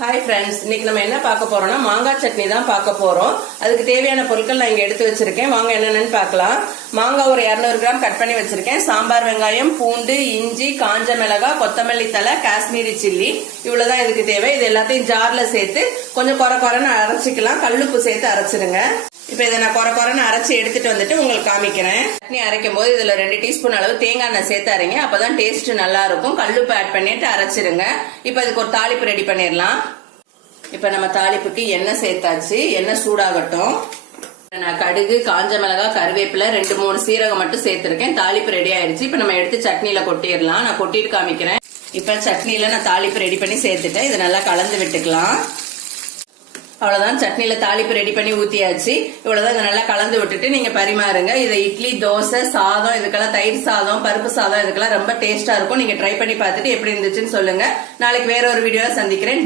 Hi friends, இன்னைக்கு நம்ம என்ன பார்க்க போறோம்னா மாங்காய் சட்னி தான் பார்க்க போறோம். அதுக்கு தேவையான பொருட்கள் நான் இங்க எடுத்து வச்சிருக்கேன். வாங்க என்னென்னு பார்க்கலாம். மாங்காய் ஒரு 200 கிராம் கட் பண்ணி வச்சிருக்கேன். சாம்பார் வெங்காயம், பூண்டு, இஞ்சி, காஞ்ச மிளகாய், கொத்தமல்லி தலை, காஷ்மீரி சில்லி, இவ்வளவுதான் இதுக்கு தேவை. இது எல்லாத்தையும் ஜார்ல சேர்த்து கொஞ்சம் குறைன்னு அரைச்சிக்கலாம். கல்லுப்பு சேர்த்து அரைச்சிருங்க. இப்ப இதை நான் குறைன்னு அரைச்சி எடுத்துட்டு வந்துட்டு உங்களுக்கு காமிக்கிறேன். சட்னி அரைக்கும் போது இதுல 2 டீஸ்பூன் அளவு தேங்காய் எண்ணெய் சேர்த்து அரைங்க. அப்பதான் டேஸ்ட் நல்லா இருக்கும். கல்லுப்பு ஆட் பண்ணிட்டு அரைச்சிருங்க. இப்ப இதுக்கு ஒரு தாளிப்பு ரெடி பண்ணிடலாம். இப்ப நம்ம தாளிப்புக்கு எண்ணெய் சேர்த்தாச்சு. எண்ணெய் சூடாகட்டும். நான் கடுகு, காஞ்ச மிளகாய், கருவேப்பிலை, 2-3 சீரகம் மட்டும் சேர்த்திருக்கேன். தாளிப்பு ரெடி ஆயிடுச்சு. இப்ப நம்ம எடுத்து சட்னியில கொட்டிடலாம். நான் கொட்டிட்டு காமிக்கிறேன். இப்ப சட்னியில நான் தாளிப்பு ரெடி பண்ணி சேர்த்துட்டேன். இதை நல்லா கலந்து விட்டுக்கலாம். அவ்வளவுதான், சட்னியில தாளிப்பு ரெடி பண்ணி ஊத்தியாச்சு. இவ்வளவுதான், இதை நல்லா கலந்து விட்டுட்டு நீங்க பரிமாறுங்க. இதை இட்லி, தோசை, சாதம், இதுக்கெல்லாம் தயிர் சாதம், பருப்பு சாதம், இதுக்கெல்லாம் ரொம்ப டேஸ்டா இருக்கும். நீங்க ட்ரை பண்ணி பார்த்துட்டு எப்படி இருந்துச்சுன்னு சொல்லுங்க. நாளைக்கு வேற ஒரு வீடியோல சந்திக்கிறேன்.